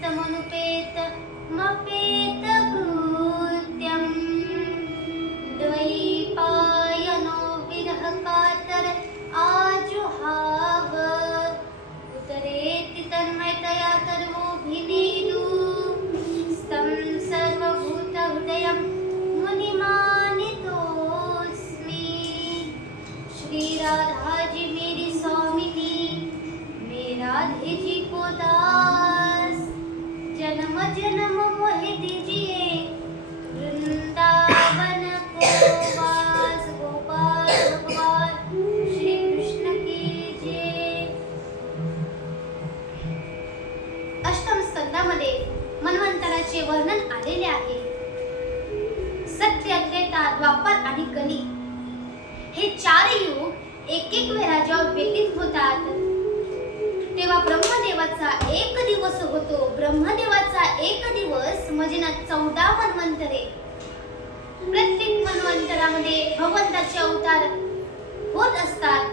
Senta, mano, peta. वर्णन आलेले आहे. सत्य त्रेता द्वापर आणि कली हे चार युग एक एक वेळा जेव्हा व्यतीत होतात तेव्हा ब्रह्मदेवाचा एक दिवस होतो. ब्रह्मदेवाचा एक दिवस म्हणजे ना चौदा मन्वंतरे. प्रत्येक मन्वंतरामध्ये भगवंताचे अवतार होत असतात.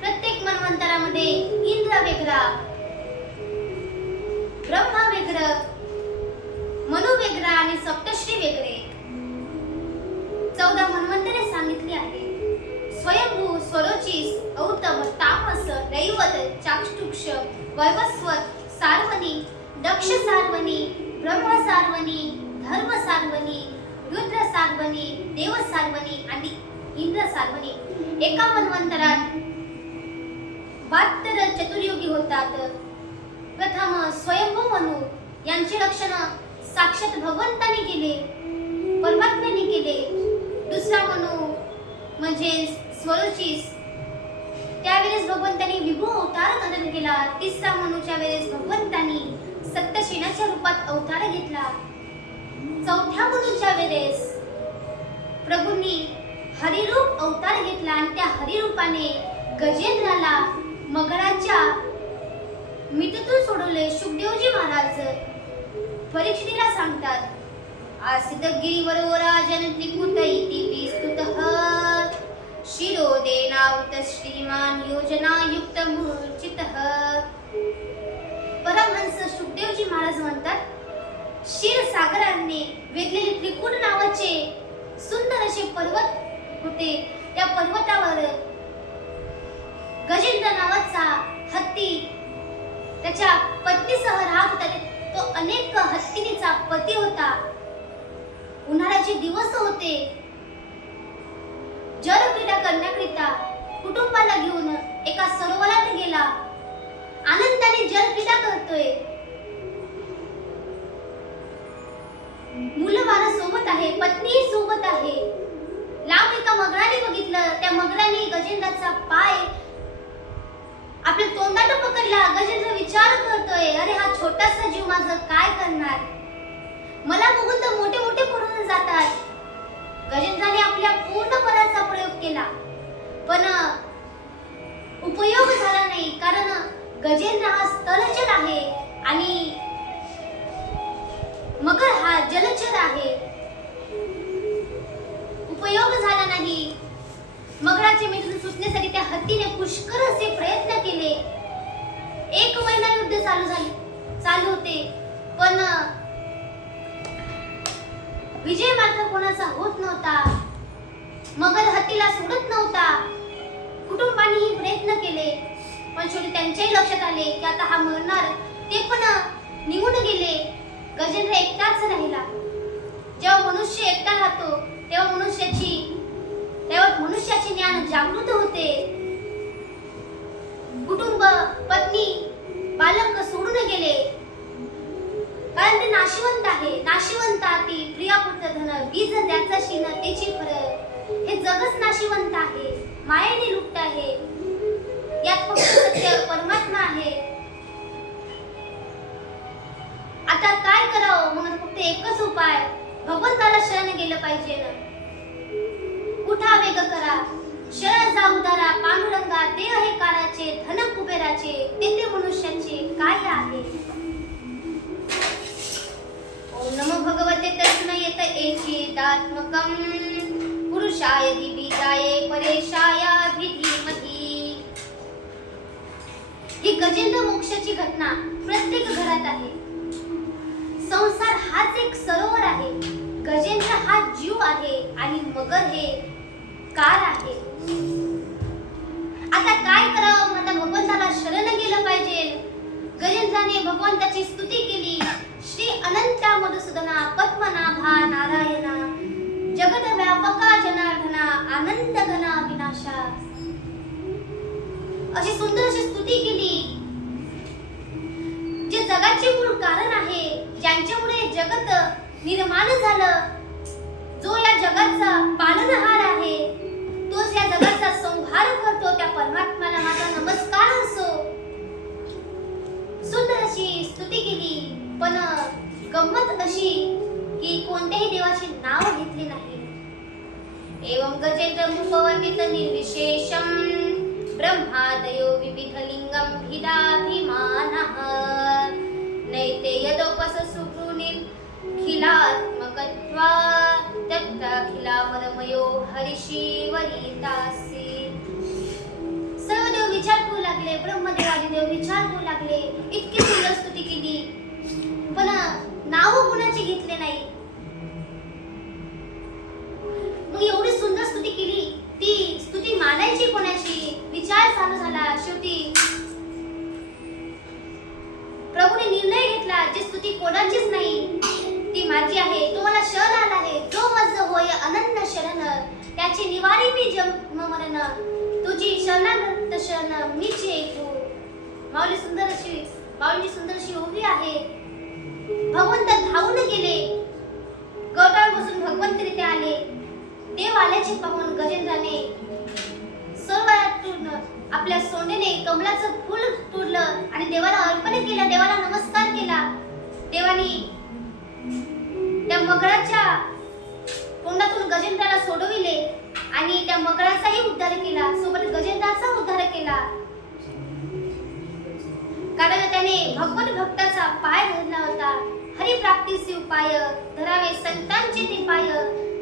प्रत्येक मन्वंतरामध्ये इंद्र वेगळा ब्रह्मा वेगळं मनु वेगळा आणि सप्तश्री वेगळे चौदा मन्वंतरे सांगितली आहे. स्वयंभू स्वरोचिस औतम तामस रैवत चाक्षुक्ष वैवस्वत सार्वनी दक्ष सार्वनी ब्रह्म सार्वनी धर्म सार्वनी रुद्र सार्वनी देव सार्वनी आणि इंद्र सार्वनी एका मन्वंतरात बहात्तर चतुर्युगी होतात. प्रथम स्वयंभू मनु यांची रक्षण साक्षात भगवंताने केले परमात्म्याने केले. दुसरा मनु म्हणजे स्वरुचीस. त्यावेळेस भगवंतानी विभू अवतार धारण केला. तिसरा मनूच्या वेळेस भगवंतानी सप्तशेनाच्या रूपात अवतार घेतला. चौथ्या मनूच्या वेळेस प्रभूंनी हरिरूप अवतार घेतला आणि त्या हरिरूपाने गजेंद्राला मगराच्या मिठीतून सोडवले. सुखदेवजी महाराज परीक्षितीला सांगतात. आसित गिरीवरो राजन त्रिकुट इति विस्तुतः शिरोदेनावृत श्रीमान योजना युक्त मूर्चित परमहंस सुखदेवजी महाराज म्हणतात क्षीरसागराने वेधलेले त्रिकुट नावाचे सुंदर असे पर्वत होते. त्या पर्वतावर गजेंद्र नावाचा हत्ती त्याच्या पत्नीसह राहत होता. तो अनेक हत्तीनीचा पती होता. उन्हाळ्याचे दिवस होते. जलक्रीडा करण्याकरिता कुटुंबाला घेऊन एका सरोवरात गेला. आनंदाने जलक्रीडा करतोय. मुलं सोबत आहे पत्नी सोबत आहे. लांब एका मगराने बघितलं. त्या मगराने गजेंद्राचा पाय आपल्या तोंडात पकडला गजेंद्र विचार करतोय. अरे हा छोटासा जीव माझं काय करणार? मला बघून तर मोठे मोठे पडून जातात. गजेंद्राने आपल्या पूर्ण बलाचा प्रयोग केला. पण उपयोग झाला नाही. कारण गजेंद्र हा स्थलचर आहे आणि मगर हा जलचर आहे. उपयोग झाला नाही. मगराचे मित्र सुटण्यासाठी त्या हत्तीने पुष्कर असे प्रयत्न केले. एक महिना युद्ध चालू झाले. चालू होते. पण विजय मात्र कोणाचा होत नव्हता. मगर हत्तीला सोडत नव्हता. कुटुंबानेही प्रयत्न केले. पण शेवटी त्यांच्याही लक्षात आले की आता हा मरणार ते पण निघून गेले. गजेंद्र एकटाच राहिला. जेव्हा मनुष्य एकटा राहतो तेव्हा मनुष्याची तेव्हा मनुष्याचे ज्ञान जागृत होते. कुटुंब पत्नी बालक सोडून गेले. कारण ते नाशिवंत आहे. नाशिवंत ती प्रिया पुत्र धन बीज त्याचा शिन त्याची फळ. हे जगच नाशिवंत आहे. मायेने लुप्त आहे. यात फक्त सत्य परमात्मा आहे. आता काय करावं? म्हणून फक्त एकच उपाय. भगवंताला शरण गेलं पाहिजे ना. उठा वेग करा शरजा उदारा पांडुरंगा देह हे काराचे धन कुबेराचे तेथे मनुष्याचे काय आहे? ओम नमो भगवते तस्मयेत एकेदात्मकं पुरुषाय दिबीजाय परेशाय धीमहि ही गजेंद्र मोक्षाची घटना प्रत्येक घरात आहे. संसार हाच एक सरोवर आहे. गजेंद्र हा जीव आहे आणि मगर हे कार आहे. आता काय करावं? आता भगवंताला शरण गेलं पाहिजे. गजेंद्राने भगवंताची स्तुती केली. श्री अनंता मधुसूदना पद्मनाभा नारायणा जगत व्यापका जनार्दना आनंद घना विनाशा. अशी सुंदर अशी स्तुती केली. जे जगाचे मूळ कारण आहे ज्यांच्यामुळे जगत निर्माण झालं जो या जगाचा पालनहार आहे तोच या जगाचा संहार करतो त्या परमात्म्याला. माझा नमस्कार असो. सुंदर अशी स्तुती केली पण गंमत अशी की कोणत्याही देवाचे नाव घेतले नाही. एवं गजेंद्र मुपवर्णित निर्विशेष तत्राखिलावरमयो हरिशिवरितासी सर्व देव विचार करू लागले ब्रह्मदेवादी देव विचार करू लागले. इतकी सुंदर स्तुती केली. पण नाव कुणाची घेतले नाही? मग एवढी सुंदर स्तुती केली ती स्तुती मानायची कोणाची? विचार चालू झाला शेवटी. प्रभूने निर्णय घेतला जी स्तुती कोणाचीच नाही ती माझी आहे. तो मला शरण होय अनन्य शरण. त्याची निवारी मी जन्म मरण तुझी शरणागत शरण मीच तू माऊली सुंदर अशी माऊलीची सुंदर अशी उभी आहे. भगवंत धावून गेले. गवताळ बसून भगवंत तिथे आले. देव आल्याचे पाहून गजेंद्राने सर्वातून आपल्या सोंडेने कमलाचं फुल तुडलं आणि देवाला अर्पण केलं देवाला नमस्कार केला. देवानी त्या मकराच्या कुंडातून गजेंद्राला सोडविले आणि त्या मकराचाही उद्धार केला. सोबत गजेंद्राचा उद्धार केला. कारण त्याने भगवत भक्ताचा पाय धरला होता. हरिप्राप्तीचे उपाय धरावे संतांचे ते पाय.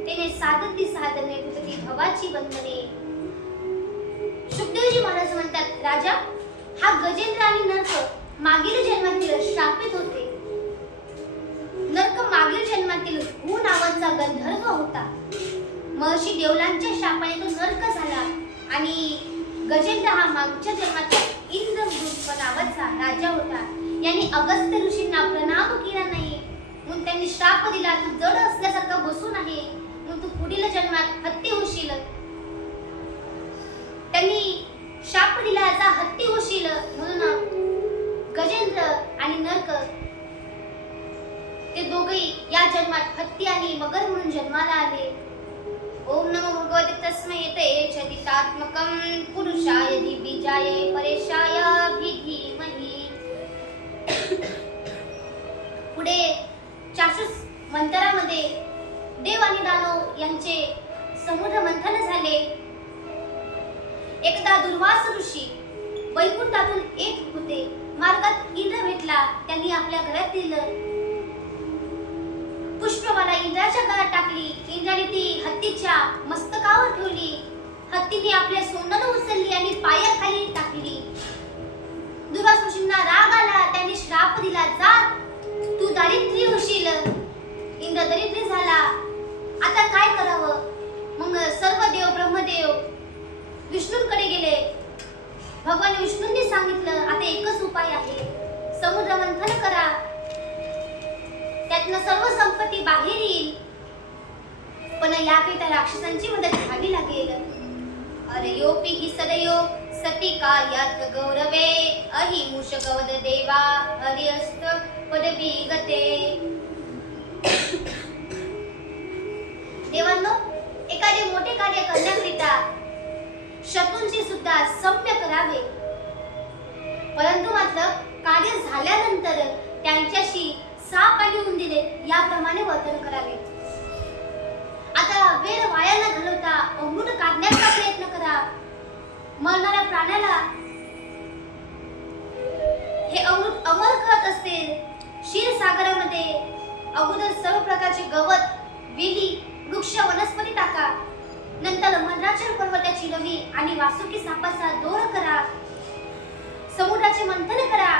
त्याने साधती साधने कुठली भवाची बंधने सुखदेवजी महाराज म्हणतात राजा हा गजेंद्र आणि नर्क मागील जन्मातील श्रापित होते. नर्क मागील जन्मातील हू नावाचा गंधर्व होता. महर्षी देवलांच्या शापाने तो नर्क झाला आणि गजेंद्र हा मागच्या जन्माचा इंद्रवृत्त नावाचा राजा होता. यांनी अगस्त्य ऋषींना प्रणाम केला नाही. म्हणून त्यांनी श्राप दिला. तू जड असल्यासारखा बसून आहे. म्हणून तू पुढील जन्मात हत्ती होशील जन्मात हत्ती आली मगर म्हणून जन्माला आले. ओम नमो भगवते तस्मै येते चरितात्मकं पुरुषाय दिव्याय परेशाय धीमहि पुढे चाशुस मंतरामध्ये देव आणि दानव यांचे समुद्र मंथन झाले. एकदा दुर्वास ऋषी वैकुंठातून एक होते मार्गात इंद्र भेटला. त्यांनी आपल्या घरात दिलं टाकली इंद्राने ती हत्तीच्या मस्तकावर ठेवली. हत्तीने आपल्या सोनं उचलली आणि पायाखाली टाकली. दुर्वास ऋषींना राग आला त्यांनी श्राप दिला जा तू दारिद्र्य होशील. इंद्र दरिद्री झाला. आता काय करावं? मग सर्व देव ब्रह्मदेव विष्णूंकडे गेले. भगवान विष्णूंनी सांगितलं आता एकच उपाय आहे. समुद्र मंथन करा. त्यातनं सर्व संपत्ती बाहेर येईल. पण याकरिता राक्षसांची मदत घ्यावी लागेल. अरे योपी ही सदयो सती कार्यात गौरवे अहि मूषकवद देवा हरिअस्त पदवी गते देवांनो एखादे मोठे कार्य करण्याकरिता शत्रूंची सुद्धा सम्य करावे. परंतु मात्र कार्य झाल्यानंतर त्यांच्याशी साप आणि उंदिरे याप्रमाणे वर्तन करावे. आता वेळ वाया न घालवता अमृत काढण्याचा प्रयत्न करा. मरणाऱ्या प्राण्याला हे अमृत अमर करत असते क्षीरसागरामध्ये अगोदर सर्व प्रकारचे गवत वेली वृक्ष वनस्पती टाका. नंतर मंद्राचल पर्वताची रवी आणि वासुकी सापाचा दोर करा. समुद्राचे मंथन करा.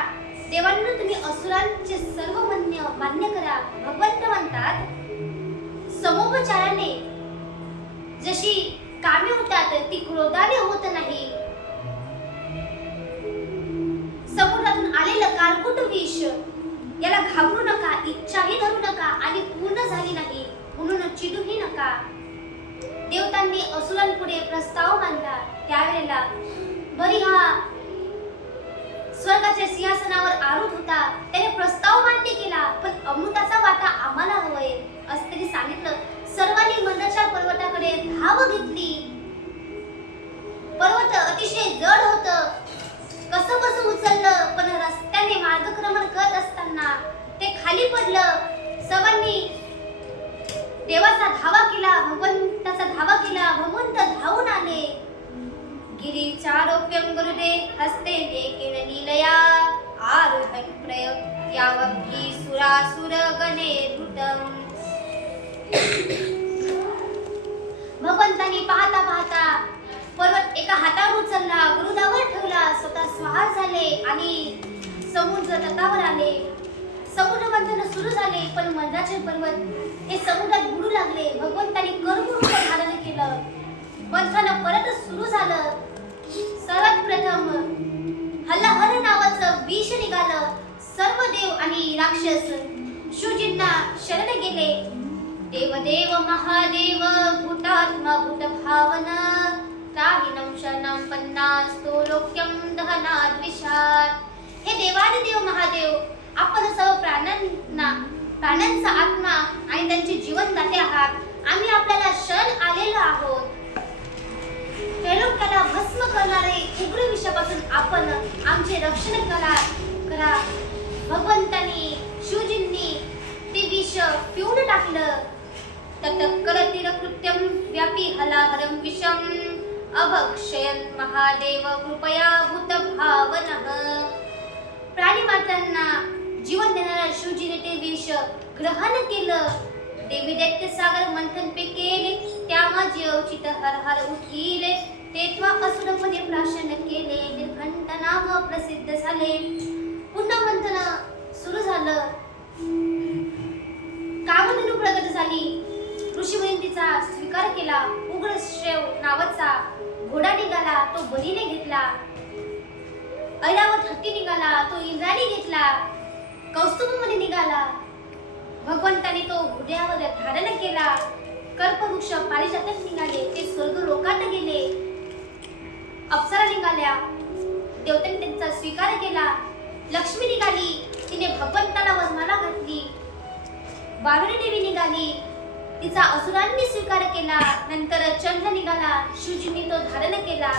सेवांना तुम्ही असुरांचे सर्व मान्य मान्य करा. भगवंत म्हणतात समोपचाराने जशी कामे होतात ती क्रोधाने होत नाही. समुद्रातून आलेलं कालकुट विष याला घाबरू नका इच्छाही धरू नका आणि पूर्ण झाली नाही म्हणून चिडूही नका. देवतांनी असुरांपुढे प्रस्ताव मांडला. त्यावेळेला बरी हा स्वर्गाच्या सिंहासनावर आरूढ होता. रस्त्याने करत असताना ते खाली पडलं. सर्वांनी देवाचा धावा केला भगवंताचा धावा केला भगवंत धावून आले. गिरीचारोप्यं गुरुदे हस्ते लेकेन लीलया प्रयोग यावकी सुरासुर गणे भगवंतानी पाहता पाहता पर्वत एका हातावर उचलला गुरुदावर ठेवला स्वतः स्वार झाले आणि समुद्र तटावर आले. समुद्र मंथन सुरू झाले पण मंदाचे पर्वत हे समुद्रात बुडू लागले. भगवंतानी कर्मरूप धारण केलं. मंथन परत सुरू झालं. सर्वात प्रथम हल्लाहर नावाचं विष निघालं. सर्व देव आणि राक्षस शिवजींना शरण गेले. देवदेव महादेव भूतात्मा भूत भावन काहिनं पन्नास तो लोक्यं दहनाद विशाल हे देवादि देव महादेव आपण सर्व प्राण्यांना प्राण्यांचा आत्मा आणि त्यांचे जीवन दाते आहात. आम्ही आपल्याला शरण आलेलो आहोत. त्रैलोक्याला भस्म करणारे उग्र विषापासून आपण आमचे रक्षण करा करा. भगवंतानी शिवजींनी ते विष पिऊन टाकलं. तटकरतिर कृत्यं व्यापी हलाहरं विषम. अभक्षयन महादेव कृपया भूत भावनः प्राणी मात्रांना जीवन देणारा शिवजीने ते विष ग्रहण केलं. देवी दैत्य सागर मंथन पे केले त्या माझे औचित हर हर उठिले. तेव्हा असुरपणे प्राशन केले निर्घंट नाम प्रसिद्ध झाले. पुन्हा मंथन सुरू झालं. कामधेनू प्रगत झाली. ऋषीमुनी तिचा स्वीकार केला. उग्र श्रेव नावाचा घोडा निघाला तो बलीने घेतला. ऐरावत हत्ती निघाला तो इंद्राने घेतला कौस्तुभमध्ये निघाला. भगवंताने तो हृदयावर धारण केला. कल्पवृक्ष पारिजातच निघाले ते स्वर्ग लोकात गेले. अप्सरा निघाल्या देवतांनी त्यांचा स्वीकार केला. लक्ष्मी निघाली तिने भगवंताला वनमाला घातली. बारुणी देवी निघाली तिचा असुरांनी स्वीकार केला. नंतर चंद्र निघाला शिवजींनी तो धारण केला.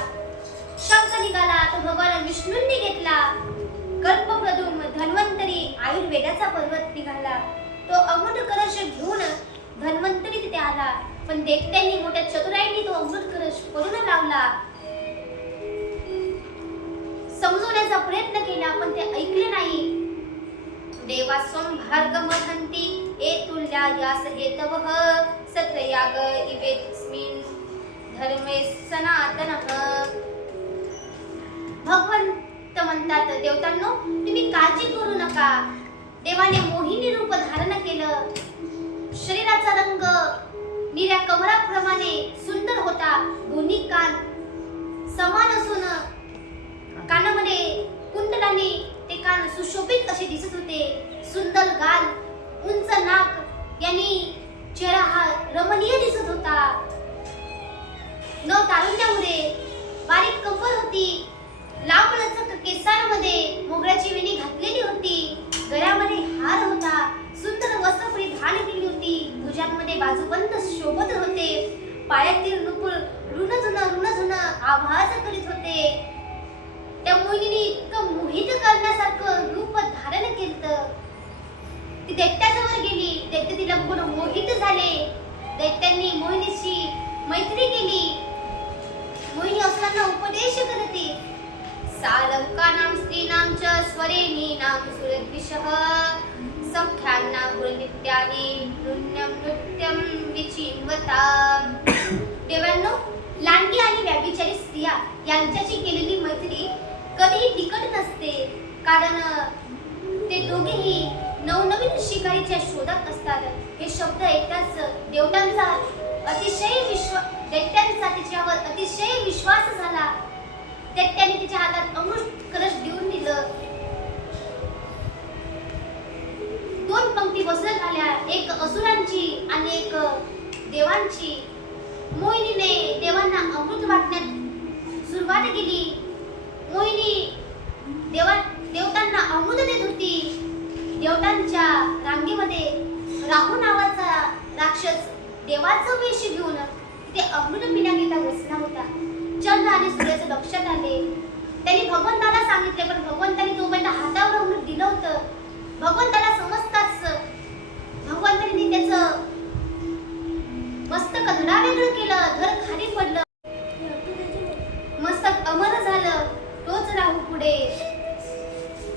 शंख निघाला तो भगवान विष्णूंनी घेतला. कल्पप्रदूम धन्वंतरी आयुर्वेदाचा पर्वत निघाला. तो अमृत कलश घेऊन धन्वंतरी तिथे आला. पण देखत्यांनी मोठ्या चतुराईने तो अमृत कलश करून लावला. समजवण्याचा प्रयत्न केला पण ते ऐकले नाही. देवास्वं भार्गमहन्ति ए तुल्या यास हेतवः सत्रयाग इवेस्मिन् धर्मे सनातनः। भगवंत म्हणतात देवतांनो तुम्ही काळजी करू नका. देवाने मोहिनी रूप धारण केलं. शरीराचा रंग निऱ्या कमराप्रमाणे सुंदर होता. दोन्ही कान समान असून कानामध्ये कुंडलाने ते कान सुशोभित असे दिसत होते. सुंदर गाल उंच नाक यांनी चेहरा हा रमणीय दिसत होता. न तारुण्यामुळे बारीक कंबर होती. लांबलचक केसांमध्ये मोगऱ्याची वेणी घातलेली होती. गळ्यामध्ये हार होता. सुंदर वस्त्र धान केली होती. भुजांमध्ये बाजूबंद शोभत होते. पायातील नुपुर रुणझुन रुणझुन आवाज करीत होते. त्या मोहिनीने इतकं मोहित करण्यासारखं रूप धारण केलं ती दैत्याजवळ गेली. दैत्य तिला बघून मोहित झाले. दैत्यांनी मोहिनीशी मैत्री केली. मोहिनी असताना उपदेश करते सालौकानां स्त्रीणां च स्वरेणीनां सुरद्विषः सख्यान्ना गुरुनित्यादि नृण्यं नृत्यं विचिन्वता। देवांनो लांडी आणि व्याभिचारी स्त्रिया यांच्याशी केलेली मैत्री कधीही तिकट नसते कारण ते दोघेही नवनवीन शिकारीच्या शोधात असतात. हे शब्द ऐकताच देवतांचा अतिशय विश्व दैत्यांचा तिच्यावर अतिशय विश्वास झाला. त्याने तिच्या हातात अमृत कलश देऊन दिलं. दोन पंक्ती बसल्या झाल्या. एक असुरांची आणि एक देवांची. मोहिनीने देवांना अमृत वाटण्यात सुरुवात केली. मोहिनी देवा देवतांना अमृत देत होती. देवतांच्या रांगेमध्ये राहू नावाचा राक्षस देवाचं वेश घेऊन ते अमृत पिण्याकरिता बसला होता. चंद्र आणि सूर्याचं लक्षात आले त्यांनी भगवंताला सांगितले पण भगवंतानी तोपर्यंत हातावर दिलं होतं भगवंताला समजताच भगवंतांनी त्याचं मस्तक धडा वेगळं केलं धर खाली पडलं मस्तक अमर झालं तोच राहू पुढे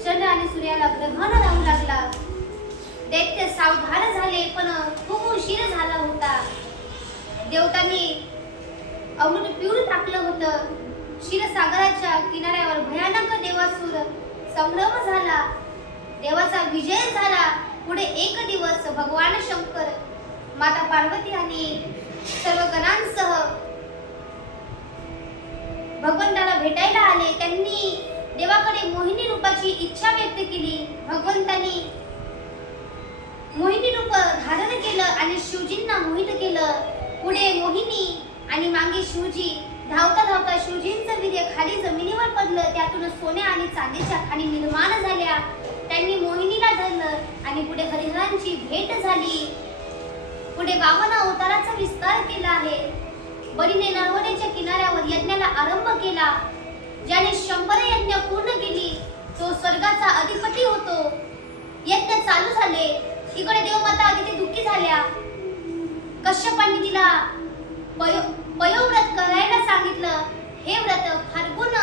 चंद्र आणि सूर्याला ग्रहण राहू लागला दैत्य सावधान झाले पण खूप उशीर झाला होता देवतांनी अमृत पिऊन टाकलं होतं क्षीरसागराच्या किनाऱ्यावर भयानक देवासूर संभ्रम झाला देवाचा विजय झाला पुढे एक दिवस भगवान शंकर माता पार्वती आणि सर्व गणांसह भगवंताला भेटायला आले त्यांनी देवाकडे मोहिनी रूपाची इच्छा व्यक्त केली. भगवंतानी मोहिनी रूप धारण केलं आणि शिवजींना मोहित केलं. पुढे मोहिनी आणि मागे शिवजी धावता धावता शिवजींचं वीर्य खाली जमिनीवर पडलं. त्यातून सोन्या आणि चांदीच्या खाणी निर्माण झाल्या. त्यांनी मोहिनीला धरलं आणि पुढे हरिहरांची भेट झाली. पुढे बावन अवताराचा विस्तार केला आहे. बलीने नर्मदेच्या किनाऱ्यावर यज्ञाला आरंभ केला. ज्याने शंभर यज्ञ पूर्ण केली तो स्वर्गाचा अधिपती होतो. यज्ञ चालू झाले. इकडे देवमाता अतिथी दुःखी झाल्या. कश्यपांनी तिला पयो पयोव्रत करायला सांगितलं. हे व्रत फाल्गुन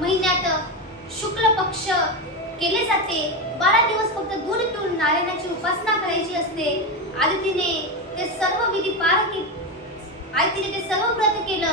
महिन्यात शुक्ल पक्ष केले जाते. बारा दिवस फक्त दूध पिऊन नारायणाची उपासना करायची असते. आदितीने ते सर्व विधी पार आई तिने ते सर्व व्रत केलं.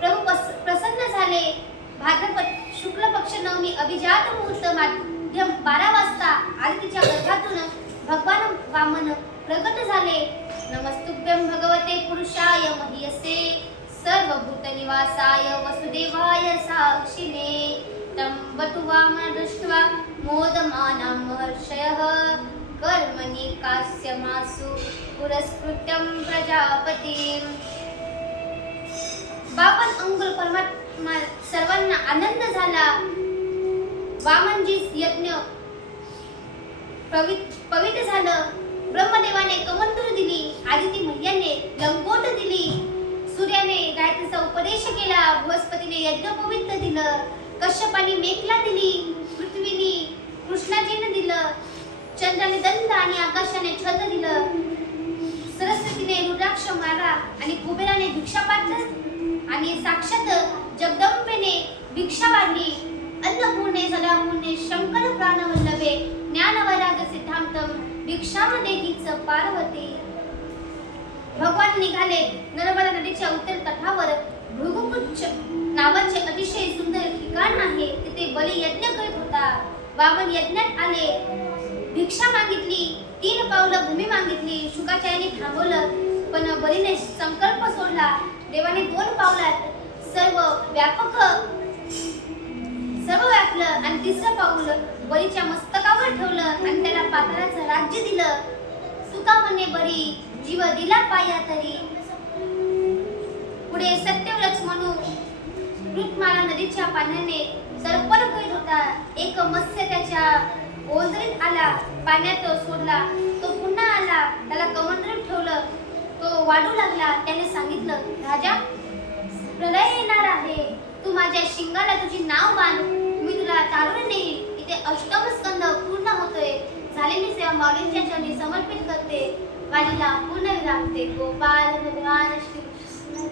प्रभू पस- प्रसन्न झाले. भाद्रपद शुक्ल पक्ष नवमी अभिजात मुहूर्त माध्यम बारा वाजता आदितीच्या गर्भातून भगवान वामन प्रगट झाले. नमस्तुभ्यं भगवते पुरुषाय महियसे. सर्वभूत निवासाय वसुदेवाय साक्षिणे. तं वटु वामन दृष्ट्वा मोदमानां महर्षयः. कर्मणि कास्यमासु पुरस्कृत्यं प्रजापतिम्. बापन अंगुल परमात्मा सर्वांना आनंद झाला. वामनजी यज्ञ पवित्र झालं. ब्रह्मदेवाने कमंडूर दिली. आदिती मैयाने लंगोट दिली. सूर्याने गायत्रीचा उपदेश केला. बृहस्पतीने यज्ञ पवित्र दिलं. कश्यपाने मेखला दिली. पृथ्वीने कृष्णाजीने दिलं. चंद्राने दंड आणि आकाशाने छत दिलं. सरस्वतीने रुद्राक्ष मारा आणि कुबेराने भिक्षापात्र आणि साक्षात जगदंबेने भिक्षा वाढली अन्नपूर्णे सदापूर्णे शंकर प्राणवल्लभे ज्ञानवराग सिद्धांतम भिक्षाम पार्वती. भगवान निघाले. नर्मदा नदीच्या उत्तर तटावर भृगुकुच्च नावाचे अतिशय सुंदर ठिकाण आहे. तिथे बली यज्ञ करीत होता. वामन यज्ञात आले. भिक्षा मागितली. तीन पावलं भूमी मागितली. शुकाचार्याने थांबवलं. पण बलीने संकल्प सोडला. देवाने दोन पावलात सर्व व्यापक सर्व व्यापलं आणि तिसरं पाऊल बळीच्या मस्तकावर ठेवलं आणि त्याला पाताळाचं राज्य दिलं. तुका म्हणे बरी जीव दिला पाया तरी. पुढे सत्यव्रत म्हणून कृतमाला नदीच्या पाण्याने सरपण करीत होता. एक मत्स्य त्याच्या ओझरीत आला पाण्यात सोडला. तो पुन्हा आला त्याला कमंडरीत ठेवलं. तो वाढू लागला. त्याने सांगितलं राजा प्रलय येणार आहे. तू माझ्या शिंगाला तुझी नाव बांध. मी तुला तारून नेईल इथे अष्टम स्कंद पूर्ण होतोय. झालेली सेवा माऊलींच्या चरणी समर्पित करते. वाणीला पूर्ण विरामते गोपाल भगवान श्री कृष्ण.